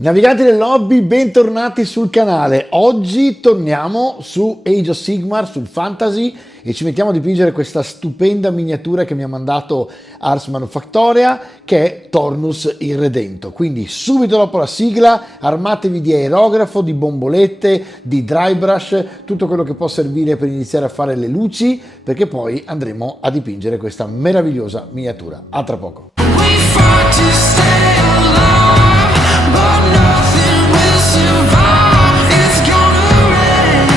Naviganti del hobby, bentornati sul canale. Oggi torniamo su Age of Sigmar, sul fantasy, e ci mettiamo a dipingere questa stupenda miniatura che mi ha mandato Ars Manufactoria, che è Tornus il Redento. Quindi subito dopo la sigla armatevi di aerografo, di bombolette, di dry brush, tutto quello che può servire per iniziare a fare le luci, perché poi andremo a dipingere questa meravigliosa miniatura. A tra poco. We fought to stay alive, but nothing will survive. It's gonna rain.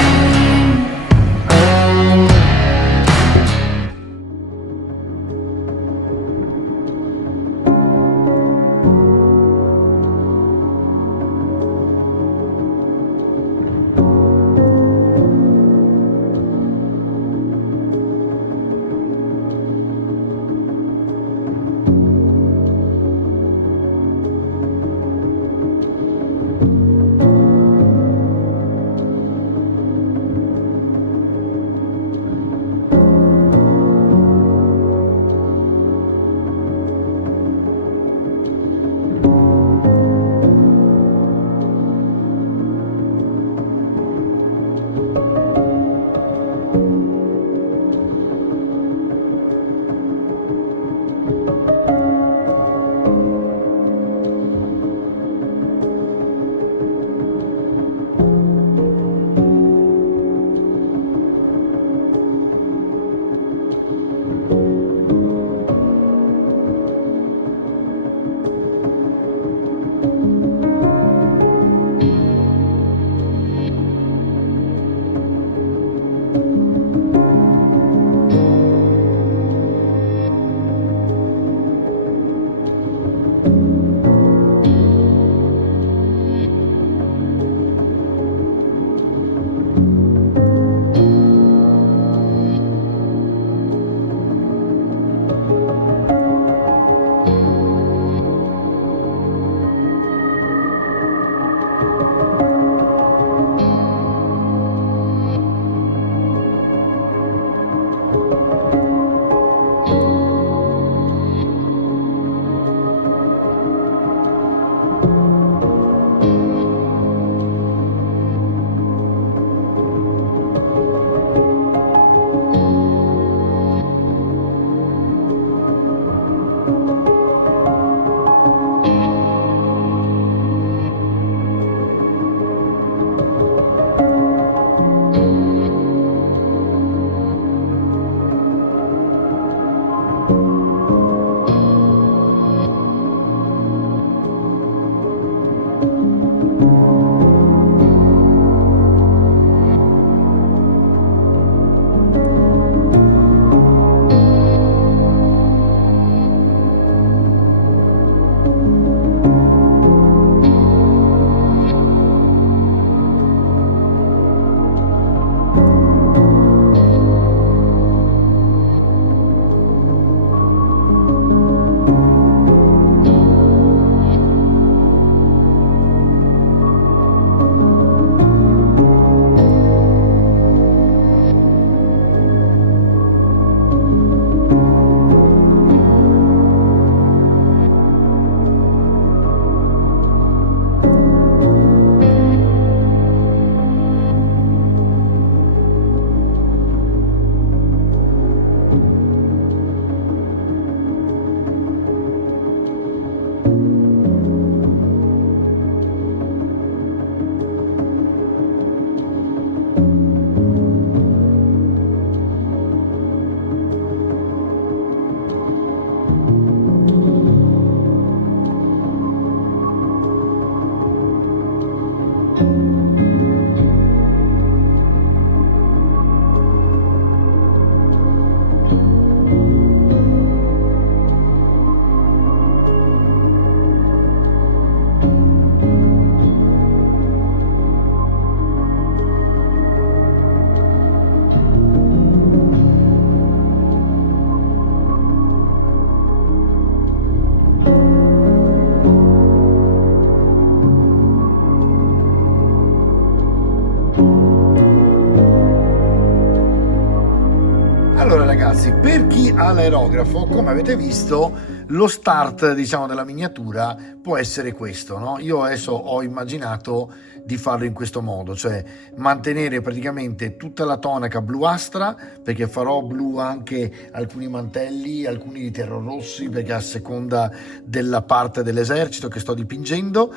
ragazzi, per chi ha l'aerografo, come avete visto, lo start, diciamo, della miniatura può essere questo, no? Io adesso ho immaginato di farlo in questo modo, cioè mantenere praticamente tutta la tonaca bluastra, perché farò blu anche alcuni mantelli, alcuni di terror rossi, perché a seconda della parte dell'esercito che sto dipingendo,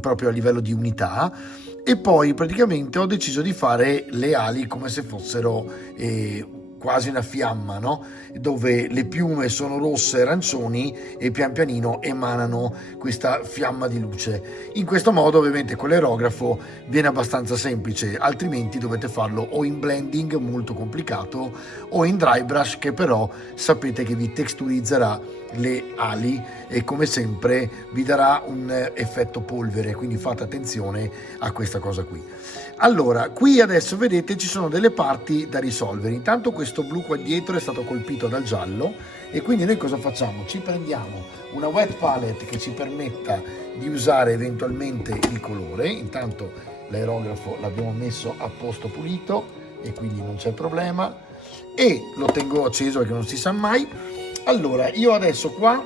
proprio a livello di unità. E poi praticamente ho deciso di fare le ali come se fossero quasi una fiamma, no? Dove le piume sono rosse e arancioni e pian pianino emanano questa fiamma di luce. In questo modo ovviamente con l'aerografo viene abbastanza semplice, altrimenti dovete farlo o in blending molto complicato o in dry brush, che però sapete che vi texturizzerà le ali e come sempre vi darà un effetto polvere, quindi fate attenzione a questa cosa qui. Allora, qui adesso vedete ci sono delle parti da risolvere. Intanto questo blu qua dietro è stato colpito dal giallo e quindi noi cosa facciamo? Ci prendiamo una wet palette che ci permetta di usare eventualmente il colore. Intanto l'aerografo l'abbiamo messo a posto pulito e quindi non c'è problema, e lo tengo acceso perché non si sa mai. Allora, io adesso qua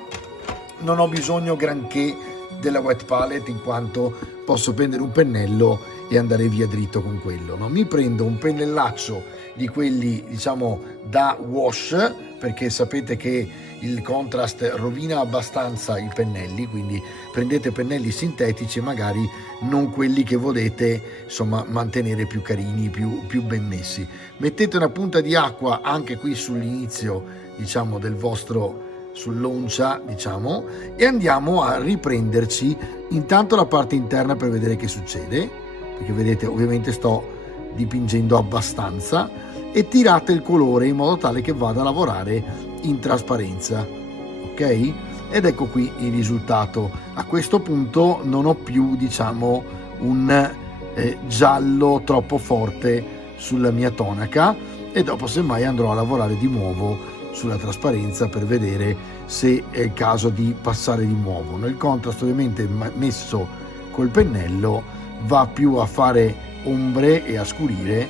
non ho bisogno granché della wet palette, in quanto posso prendere un pennello e andare via dritto con quello, no? Mi prendo un pennellaccio di quelli, diciamo, da wash, perché sapete che il contrast rovina abbastanza i pennelli, quindi prendete pennelli sintetici e magari non quelli che volete, insomma, mantenere più carini, più ben messi. Mettete una punta di acqua anche qui sull'inizio, diciamo, del vostro, sull'oncia, diciamo, e andiamo a riprenderci intanto la parte interna per vedere che succede, perché vedete ovviamente sto dipingendo abbastanza, e tirate il colore in modo tale che vada a lavorare in trasparenza, ok? Ed ecco qui il risultato. A questo punto non ho più, diciamo, un giallo troppo forte sulla mia tonaca, e dopo semmai andrò a lavorare di nuovo sulla trasparenza per vedere se è il caso di passare di nuovo. Nel contrast ovviamente messo col pennello va più a fare ombre e a scurire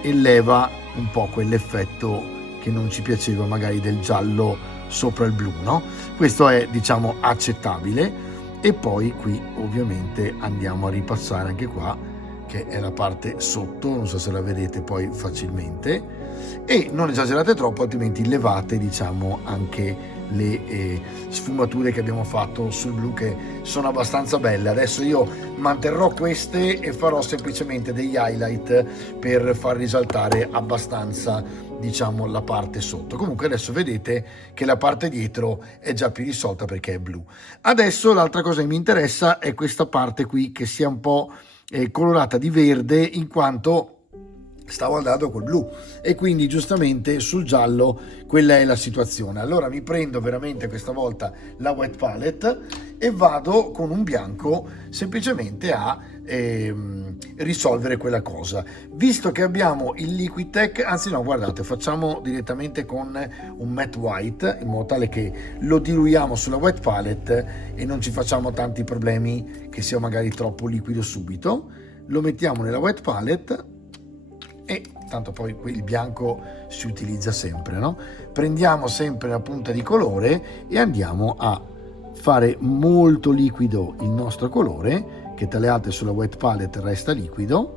e leva un po' quell'effetto che non ci piaceva magari del giallo sopra il blu, no? Questo è, diciamo, accettabile. E poi qui ovviamente andiamo a ripassare anche qua, che è la parte sotto, non so se la vedete poi facilmente, e non esagerate troppo, altrimenti levate, diciamo, anche le sfumature che abbiamo fatto sul blu, che sono abbastanza belle. Adesso io manterrò queste e farò semplicemente degli highlight per far risaltare abbastanza, diciamo, la parte sotto. Comunque adesso vedete che la parte dietro è già più risolta perché è blu. Adesso l'altra cosa che mi interessa è questa parte qui, che sia un po' colorata di verde, in quanto stavo andando col blu e quindi giustamente sul giallo quella è la situazione. Allora mi prendo veramente questa volta la wet palette e vado con un bianco semplicemente a risolvere quella cosa. Visto che abbiamo il Liquitech, anzi no, guardate, facciamo direttamente con un matte white, in modo tale che lo diluiamo sulla wet palette e non ci facciamo tanti problemi che sia magari troppo liquido subito. Lo mettiamo nella wet palette e tanto poi il bianco si utilizza sempre, no? Prendiamo sempre la punta di colore e andiamo a fare molto liquido il nostro colore, che tra le altre sulla wet palette resta liquido,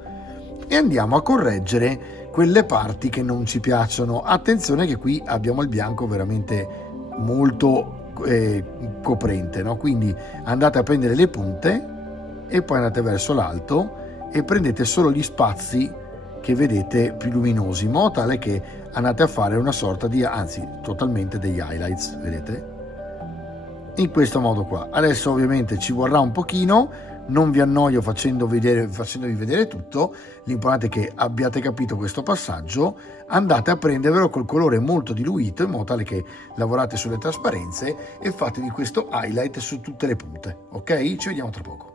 e andiamo a correggere quelle parti che non ci piacciono. Attenzione che qui abbiamo il bianco veramente molto coprente, no? Quindi andate a prendere le punte e poi andate verso l'alto e prendete solo gli spazi che vedete più luminosi, in modo tale che andate a fare una sorta di, anzi totalmente degli highlights, vedete? In questo modo qua. Adesso ovviamente ci vorrà un pochino, non vi annoio facendovi vedere tutto, l'importante è che abbiate capito questo passaggio, andate a prendervelo col colore molto diluito, in modo tale che lavorate sulle trasparenze e fatevi questo highlight su tutte le punte, ok? Ci vediamo tra poco.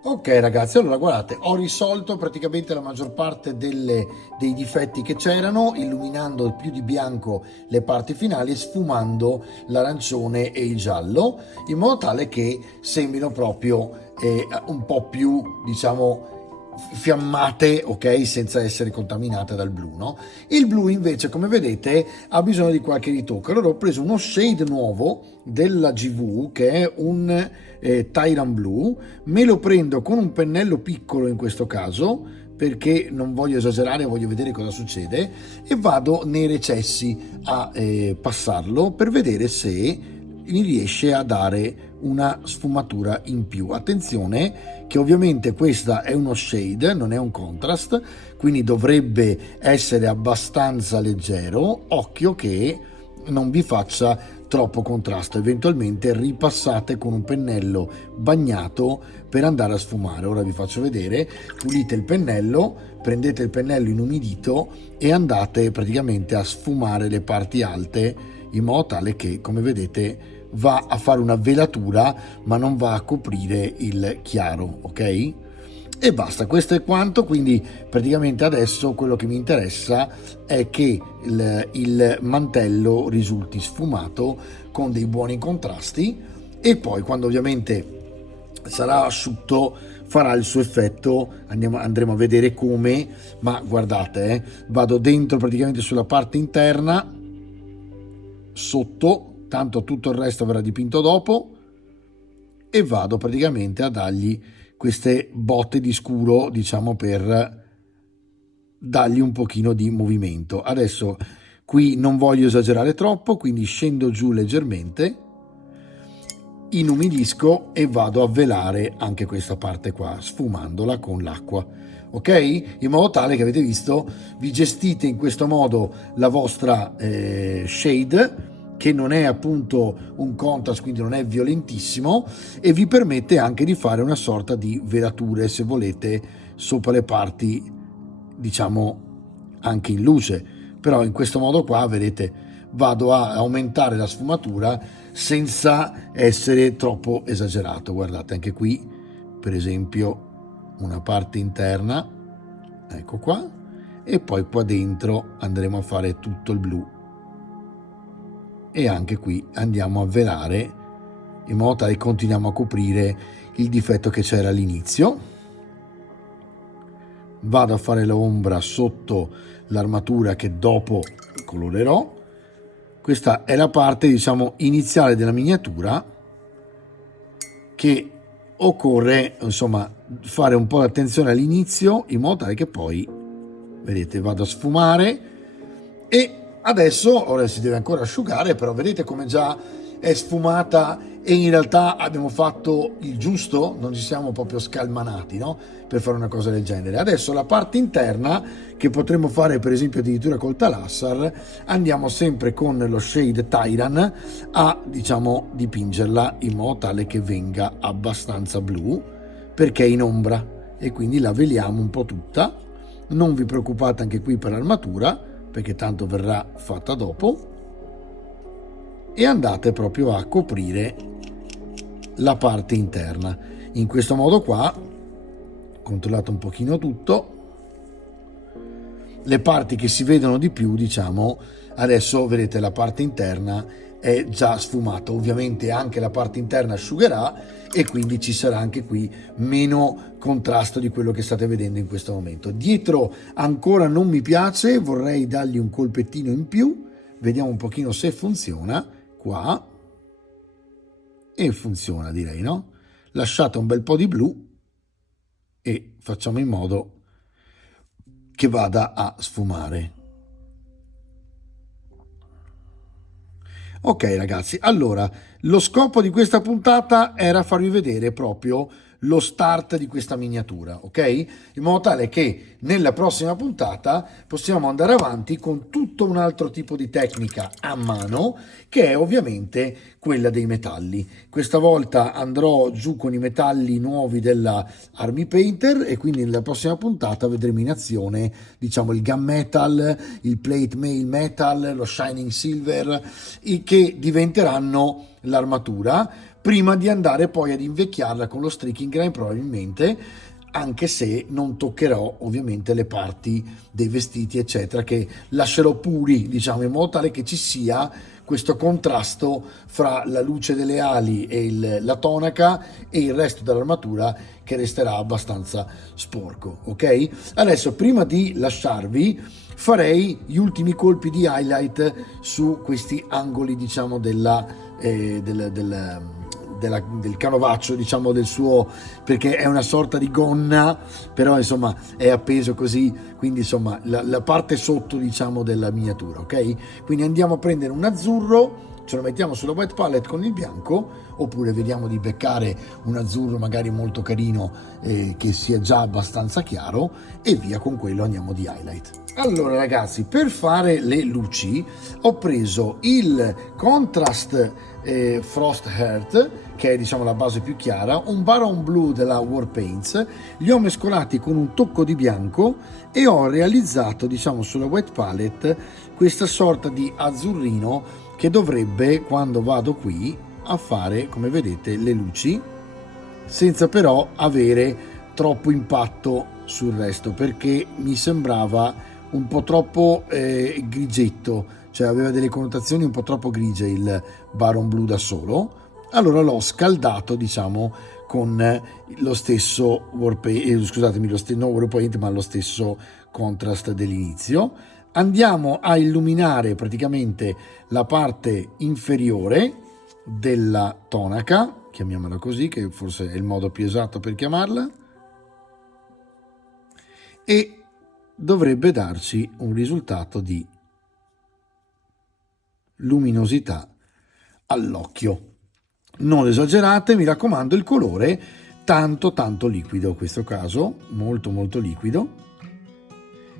Ok ragazzi, allora guardate, ho risolto praticamente la maggior parte dei difetti che c'erano, illuminando più di bianco le parti finali e sfumando l'arancione e il giallo, in modo tale che sembrino proprio un po' più, diciamo, fiammate, ok, senza essere contaminate dal blu, no? Il blu invece, come vedete, ha bisogno di qualche ritocco. Allora ho preso uno shade nuovo della GV che è un Tyrant Blue, me lo prendo con un pennello piccolo in questo caso perché non voglio esagerare, voglio vedere cosa succede, e vado nei recessi a passarlo per vedere se mi riesce a dare una sfumatura in più. Attenzione che ovviamente questa è uno shade, non è un contrast, quindi dovrebbe essere abbastanza leggero. Occhio che non vi faccia troppo contrasto, eventualmente ripassate con un pennello bagnato per andare a sfumare. Ora vi faccio vedere, pulite il pennello, prendete il pennello inumidito e andate praticamente a sfumare le parti alte in modo tale che, come vedete, va a fare una velatura ma non va a coprire il chiaro, ok? E basta, questo è quanto. Quindi praticamente adesso quello che mi interessa è che il mantello risulti sfumato con dei buoni contrasti, e poi quando ovviamente sarà asciutto farà il suo effetto. Andremo a vedere come, ma guardate, vado dentro praticamente sulla parte interna, sotto, tanto tutto il resto verrà dipinto dopo, e vado praticamente a dargli queste botte di scuro, diciamo, per dargli un pochino di movimento. Adesso qui non voglio esagerare troppo, quindi scendo giù leggermente, inumidisco e vado a velare anche questa parte qua, sfumandola con l'acqua, ok? In modo tale che, avete visto, vi gestite in questo modo la vostra shade, che non è appunto un contrast, quindi non è violentissimo, e vi permette anche di fare una sorta di velature, se volete, sopra le parti, diciamo, anche in luce. Però in questo modo qua, vedete, vado a aumentare la sfumatura senza essere troppo esagerato. Guardate, anche qui, per esempio, una parte interna, ecco qua, e poi qua dentro andremo a fare tutto il blu, e anche qui andiamo a velare in modo tale che continuiamo a coprire il difetto che c'era all'inizio. Vado a fare l'ombra sotto l'armatura che dopo colorerò. Questa è la parte, diciamo, iniziale della miniatura, che occorre, insomma, fare un po' di attenzione all'inizio in modo tale che poi, vedete, vado a sfumare. E adesso, ora si deve ancora asciugare, però vedete come già è sfumata, e in realtà abbiamo fatto il giusto, non ci siamo proprio scalmanati, no? Per fare una cosa del genere. Adesso la parte interna, che potremmo fare per esempio addirittura col Talassar, andiamo sempre con lo shade Tyrant a, diciamo, dipingerla in modo tale che venga abbastanza blu, perché è in ombra, e quindi la veliamo un po' tutta. Non vi preoccupate anche qui per l'armatura, perché tanto verrà fatta dopo, e andate proprio a coprire la parte interna in questo modo qua. Controllate un pochino tutto, le parti che si vedono di più, diciamo, adesso vedete la parte interna è già sfumata. Ovviamente anche la parte interna asciugherà, e quindi ci sarà anche qui meno contrasto di quello che state vedendo in questo momento. Dietro ancora non mi piace, vorrei dargli un colpettino in più. Vediamo un pochino se funziona qua, e funziona, direi, no? Lasciate un bel po' di blu e facciamo in modo che vada a sfumare. Ok ragazzi, allora lo scopo di questa puntata era farvi vedere proprio lo start di questa miniatura, ok? In modo tale che nella prossima puntata possiamo andare avanti con tutto un altro tipo di tecnica a mano, che è ovviamente quella dei metalli. Questa volta andrò giù con i metalli nuovi della Army Painter, e quindi nella prossima puntata vedremo in azione, diciamo, il gunmetal, il plate mail metal, lo shining silver, che diventeranno l'armatura, prima di andare poi ad invecchiarla con lo streaking grind, probabilmente anche se non toccherò ovviamente le parti dei vestiti eccetera, che lascerò puri, diciamo, in modo tale che ci sia questo contrasto fra la luce delle ali e la tonaca e il resto dell'armatura, che resterà abbastanza sporco. Ok, adesso prima di lasciarvi farei gli ultimi colpi di highlight su questi angoli, diciamo, del canovaccio, diciamo, del suo, perché è una sorta di gonna, però insomma è appeso così, quindi insomma la parte sotto, diciamo, della miniatura. Ok, quindi andiamo a prendere un azzurro, ce lo mettiamo sulla white palette con il bianco, oppure vediamo di beccare un azzurro magari molto carino, che sia già abbastanza chiaro, e via con quello andiamo di highlight. Allora ragazzi, per fare le luci ho preso il Contrast Frost Heart, che è, diciamo, la base più chiara, un Baron Blue della Warpaints, li ho mescolati con un tocco di bianco e ho realizzato, diciamo, sulla white palette questa sorta di azzurrino che dovrebbe, quando vado qui a fare, come vedete, le luci, senza però avere troppo impatto sul resto, perché mi sembrava un po' troppo grigetto, cioè aveva delle connotazioni un po' troppo grigie il Baron Blue da solo. Allora l'ho scaldato, diciamo, con lo stesso Warpaint, non Warpaint, ma lo stesso contrast dell'inizio. Andiamo a illuminare praticamente la parte inferiore della tonaca, chiamiamola così, che forse è il modo più esatto per chiamarla, e dovrebbe darci un risultato di luminosità all'occhio. Non esagerate, mi raccomando, il colore tanto liquido, in questo caso molto liquido,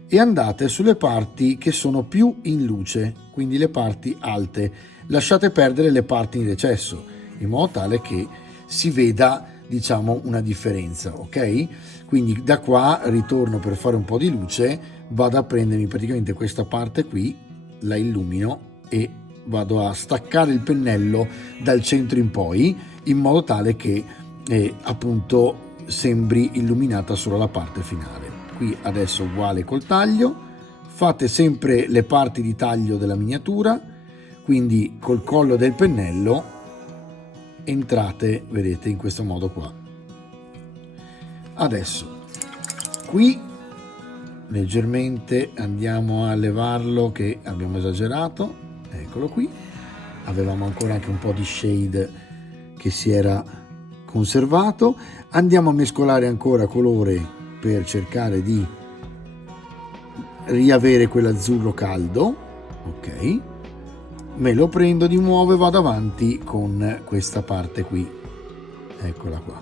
e andate sulle parti che sono più in luce, quindi le parti alte. Lasciate perdere le parti in recesso, in modo tale che si veda, diciamo, una differenza. Ok, quindi da qua ritorno per fare un po' di luce, vado a prendermi praticamente questa parte qui, la illumino e vado a staccare il pennello dal centro in poi, in modo tale che appunto sembri illuminata solo la parte finale. Qui adesso uguale col taglio, fate sempre le parti di taglio della miniatura, quindi col collo del pennello entrate, vedete, in questo modo qua. Adesso qui leggermente andiamo a levarlo, che abbiamo esagerato, eccolo qui, avevamo ancora anche un po' di shade che si era conservato. Andiamo a mescolare ancora colore per cercare di riavere quell'azzurro caldo. Ok, me lo prendo di nuovo e vado avanti con questa parte qui, eccola qua,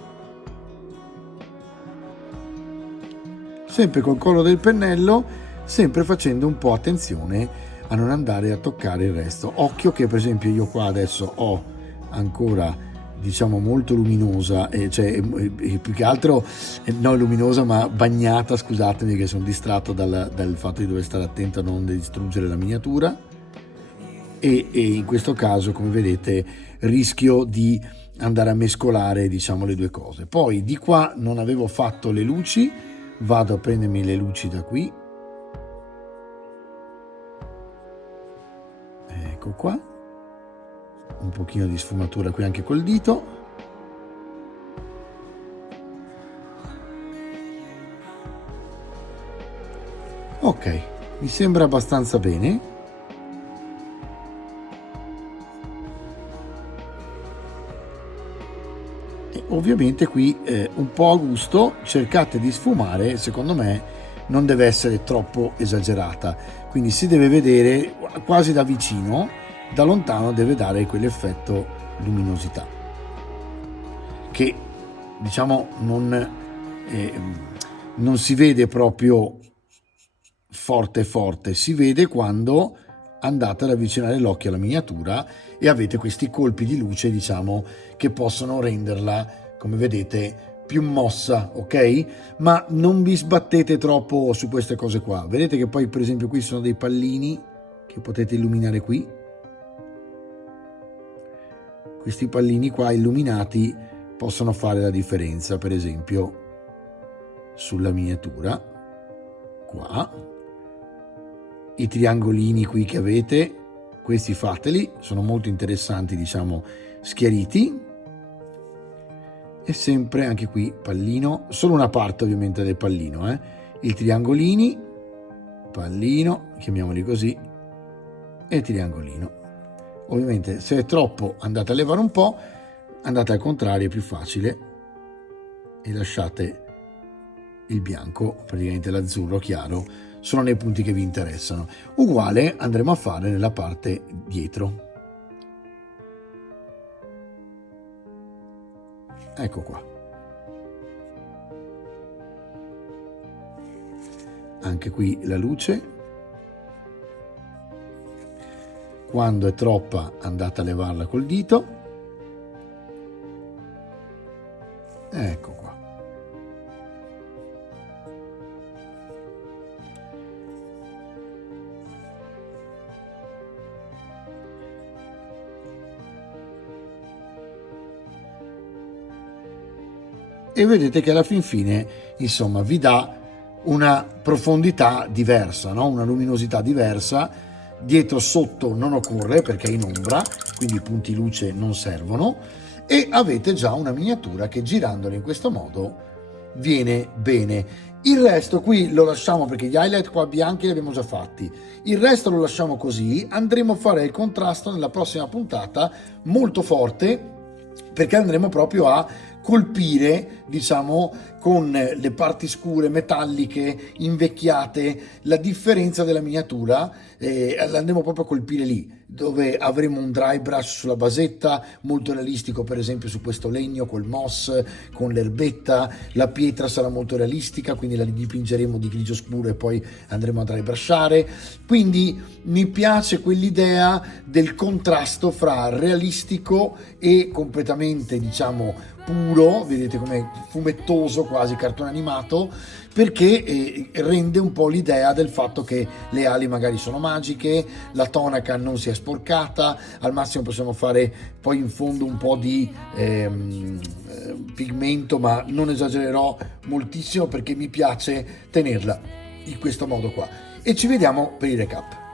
sempre col collo del pennello, sempre facendo un po' attenzione a non andare a toccare il resto. Occhio che per esempio io qua adesso ho ancora, diciamo, molto luminosa, cioè più che altro non luminosa ma bagnata, scusatemi che sono distratto dal fatto di dover stare attento a non distruggere la miniatura, e in questo caso, come vedete, rischio di andare a mescolare, diciamo, le due cose. Poi di qua non avevo fatto le luci, vado a prendermi le luci da qui, ecco qua, un pochino di sfumatura qui anche col dito, ok, mi sembra abbastanza bene. E ovviamente qui un po' a gusto, cercate di sfumare, secondo me non deve essere troppo esagerata, quindi si deve vedere quasi da vicino, da lontano deve dare quell'effetto luminosità che, diciamo, non si vede proprio forte, si vede quando andate ad avvicinare l'occhio alla miniatura e avete questi colpi di luce, diciamo, che possono renderla, come vedete, più mossa, ok? Ma non vi sbattete troppo su queste cose qua. Vedete che poi per esempio qui sono dei pallini che potete illuminare qui. Questi pallini qua illuminati possono fare la differenza, per esempio sulla miniatura, qua, i triangolini qui che avete, questi fateli, sono molto interessanti, diciamo, schiariti, e sempre anche qui pallino, solo una parte ovviamente del pallino, i triangolini, pallino, chiamiamoli così, e triangolino. Ovviamente se è troppo andate a levare un po', andate al contrario, è più facile, e lasciate il bianco, praticamente l'azzurro chiaro, sono nei punti che vi interessano. Uguale andremo a fare nella parte dietro. Ecco qua. Anche qui la luce. Quando è troppa andate a levarla col dito. Ecco qua. E vedete che alla fin fine, insomma, vi dà una profondità diversa, no? Una luminosità diversa. Dietro sotto non occorre perché è in ombra, quindi i punti luce non servono, e avete già una miniatura che girandola in questo modo viene bene. Il resto qui lo lasciamo perché gli highlight qua bianchi li abbiamo già fatti, il resto lo lasciamo così. Andremo a fare il contrasto nella prossima puntata molto forte, perché andremo proprio a colpire, diciamo, con le parti scure, metalliche, invecchiate, la differenza della miniatura, andremo proprio a colpire lì, dove avremo un dry brush sulla basetta, molto realistico, per esempio su questo legno col moss, con l'erbetta, la pietra sarà molto realistica, quindi la dipingeremo di grigio scuro e poi andremo a dry brushare. Quindi mi piace quell'idea del contrasto fra realistico e completamente, diciamo, puro, vedete com'è fumettoso, quasi cartone animato, perché rende un po' l'idea del fatto che le ali magari sono magiche, la tonaca non si è sporcata, al massimo possiamo fare poi in fondo un po' di pigmento, ma non esagererò moltissimo perché mi piace tenerla in questo modo qua. E ci vediamo per il recap.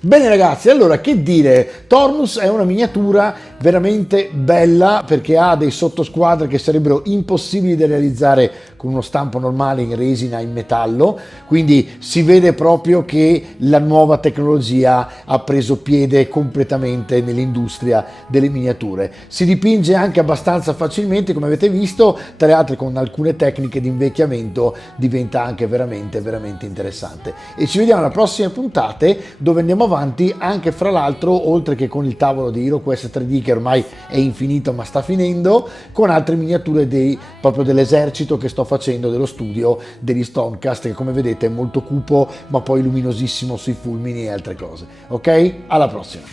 Bene ragazzi, allora che dire, Tornus è una miniatura veramente bella perché ha dei sottosquadri che sarebbero impossibili da realizzare con uno stampo normale in resina, in metallo, quindi si vede proprio che la nuova tecnologia ha preso piede completamente nell'industria delle miniature. Si dipinge anche abbastanza facilmente, come avete visto, tra le altre con alcune tecniche di invecchiamento diventa anche veramente interessante. E ci vediamo alla prossima puntate dove andiamo avanti anche, fra l'altro, oltre che con il tavolo di HeroQuest 3D che ormai è infinito ma sta finendo, con altre miniature proprio dell'esercito che sto facendo, dello studio degli Stormcast, che come vedete è molto cupo ma poi luminosissimo sui fulmini e altre cose. Ok? Alla prossima!